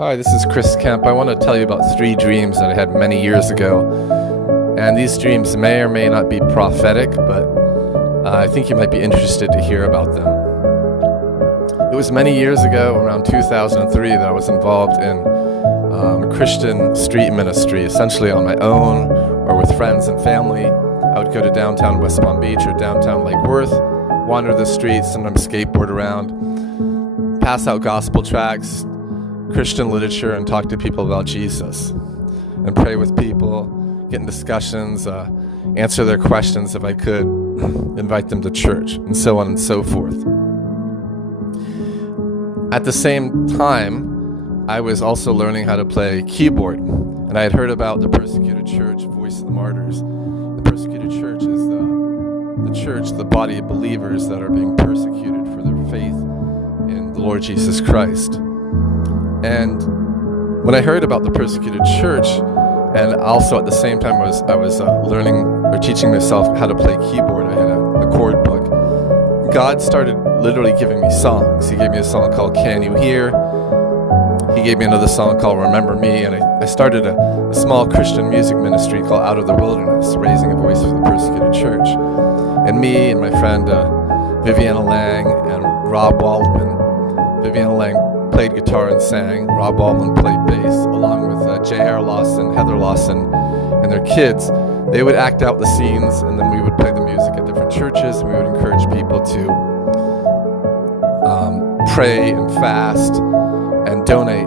Hi, this is Chris Kemp. I want to tell you about 3 dreams that I had many years ago. And these dreams may or may not be prophetic, but I think you might be interested to hear about them. It was many years ago, around 2003, that I was involved in Christian street ministry, essentially on my own or with friends and family. I would go to downtown West Palm Beach or downtown Lake Worth, wander the streets, sometimes skateboard around, pass out gospel tracts, Christian literature, and talk to people about Jesus, and pray with people, get in discussions, answer their questions if I could, invite them to church, and so on and so forth. At the same time, I was also learning how to play keyboard, and I had heard about the persecuted church, Voice of the Martyrs. The persecuted church is the church, the body of believers that are being persecuted for their faith in the Lord Jesus Christ. And when I heard about the persecuted church, and also at the same time I was learning or teaching myself how to play keyboard, I had a chord book. God started literally giving me songs. He gave me a song called Can You Hear? He gave me another song called Remember Me, and I started a small Christian music ministry called Out of the Wilderness, raising a voice for the persecuted church. And me and my friend Viviana Lang and Rob Waldman. Viviana Lang played guitar and sang. Rob Waldman played bass, along with J.R. Lawson, Heather Lawson, and their kids. They would act out the scenes, and then we would play the music at different churches, and we would encourage people to pray and fast and donate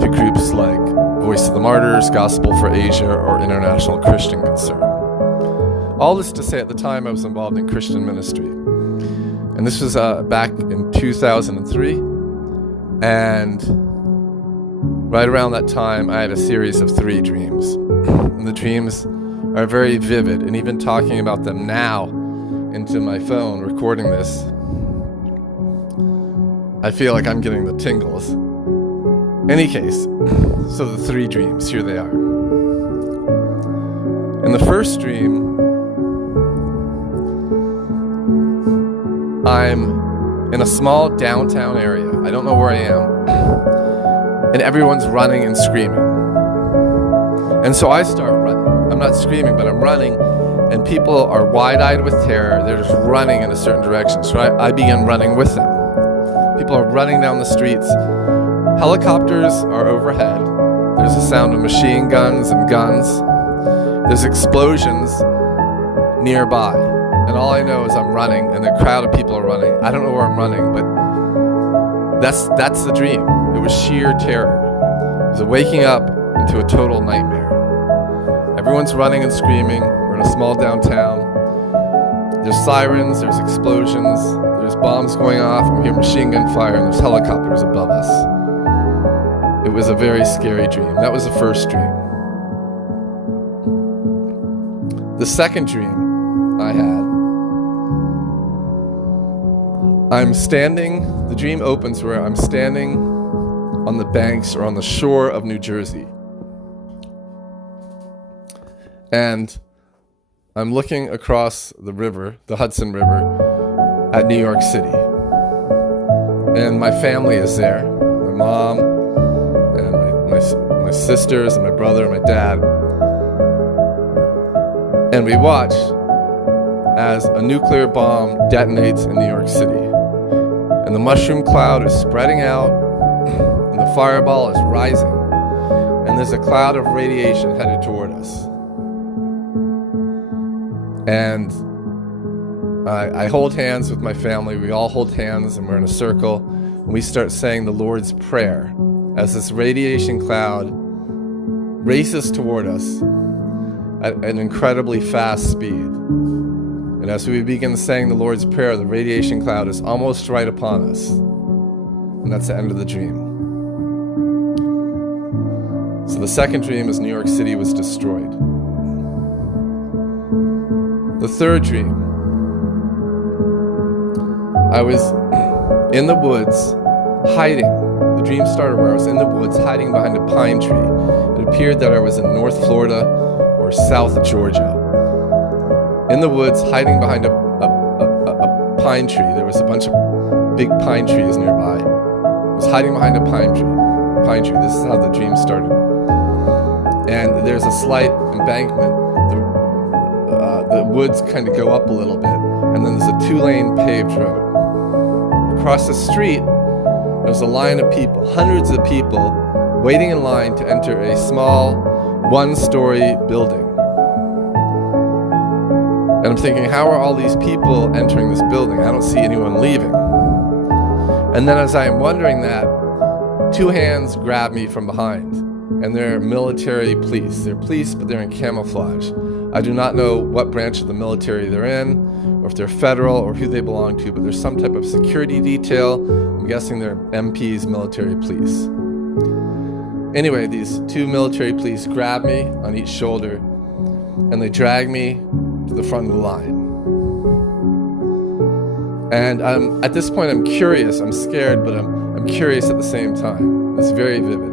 to groups like Voice of the Martyrs, Gospel for Asia, or International Christian Concern. All this to say, at the time I was involved in Christian ministry. And this was back in 2003. And right around that time, I had a series of 3 dreams. And the dreams are very vivid, and even talking about them now into my phone, recording this, I feel like I'm getting the tingles. Any case, so the 3 dreams, here they are. In the first dream, I'm in a small downtown area. I don't know where I am. And everyone's running and screaming. And so I start running. I'm not screaming, but I'm running. And people are wide-eyed with terror. They're just running in a certain direction. So I begin running with them. People are running down the streets. Helicopters are overhead. There's the sound of machine guns and guns. There's explosions nearby. And all I know is I'm running, and the crowd of people are running. I don't know where I'm running, but that's the dream. It was sheer terror. It was a waking up into a total nightmare. Everyone's running and screaming. We're in a small downtown. There's sirens, there's explosions, there's bombs going off, and we hear machine gun fire, and there's helicopters above us. It was a very scary dream. That was the first dream. The second dream I had, the dream opens where I'm standing on the banks or on the shore of New Jersey. And I'm looking across the river, the Hudson River, at New York City. And my family is there, my mom and my sisters and my brother and my dad. And we watch as a nuclear bomb detonates in New York City. And the mushroom cloud is spreading out, and the fireball is rising, and there's a cloud of radiation headed toward us. And I hold hands with my family. We all hold hands, and we're in a circle, and we start saying the Lord's Prayer as this radiation cloud races toward us at an incredibly fast speed. And as we begin saying the Lord's Prayer, the radiation cloud is almost right upon us. And that's the end of the dream. So the second dream is New York City was destroyed. The third dream, I was in the woods hiding. The dream started where I was in the woods hiding behind a pine tree. It appeared that I was in North Florida or South Georgia. In the woods, hiding behind a pine tree. There was a bunch of big pine trees nearby. I was hiding behind a pine tree. pine tree. This is how the dream started. And there's a slight embankment. The woods kind of go up a little bit, and then there's a 2-lane paved road. Across the street, there's a line of people, hundreds of people, waiting in line to enter a small 1-story building. And I'm thinking, how are all these people entering this building? I don't see anyone leaving. And then as I am wondering that, 2 hands grab me from behind, and they're military police. They're police, but they're in camouflage. I do not know what branch of the military they're in, or if they're federal, or who they belong to, but there's some type of security detail. I'm guessing they're MPs, military police. Anyway, these 2 military police grab me on each shoulder, and they drag me to the front of the line. And at this point, I'm curious. I'm scared, but I'm curious at the same time. It's very vivid.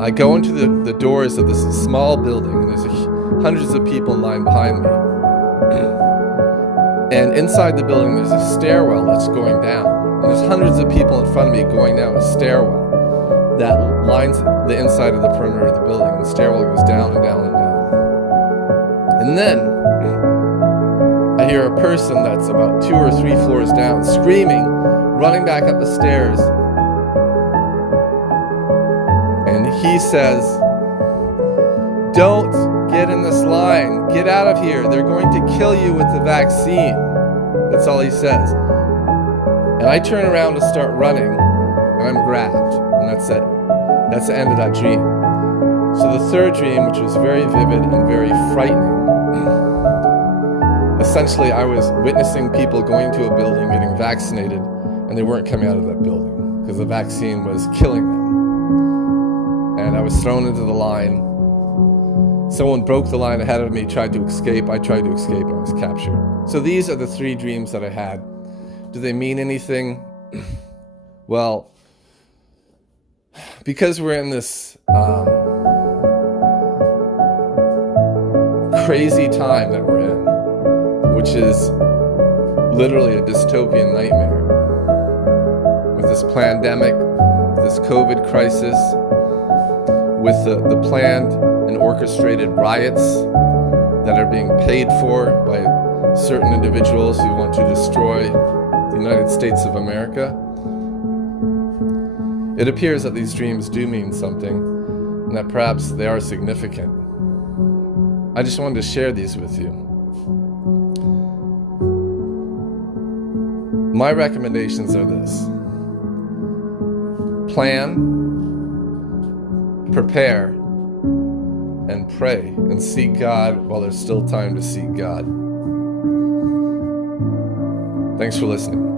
I go into the doors of this small building, and there's hundreds of people in line behind me. And inside the building, there's a stairwell that's going down. And there's hundreds of people in front of me going down a stairwell that lines the inside of the perimeter of the building. And the stairwell goes down and down and down. And then I hear a person that's about 2 or 3 floors down screaming, running back up the stairs. And he says, "Don't get in this line. Get out of here. They're going to kill you with the vaccine." That's all he says. And I turn around to start running, and I'm grabbed. And that's it. That's the end of that dream. So the third dream, which was very vivid and very frightening, essentially I was witnessing people going to a building, getting vaccinated, and they weren't coming out of that building because the vaccine was killing them. And I was thrown into the line. Someone broke the line ahead of me, tried to escape. I tried to escape, and I was captured. So these are the 3 dreams that I had. Do they mean anything? Well, because we're in this crazy time that we're in, which is literally a dystopian nightmare, with this pandemic, this COVID crisis, with the planned and orchestrated riots that are being paid for by certain individuals who want to destroy the United States of America. It appears that these dreams do mean something, and that perhaps they are significant. I just wanted to share these with you. My recommendations are this: plan, prepare, and pray, and seek God while there's still time to seek God. Thanks for listening.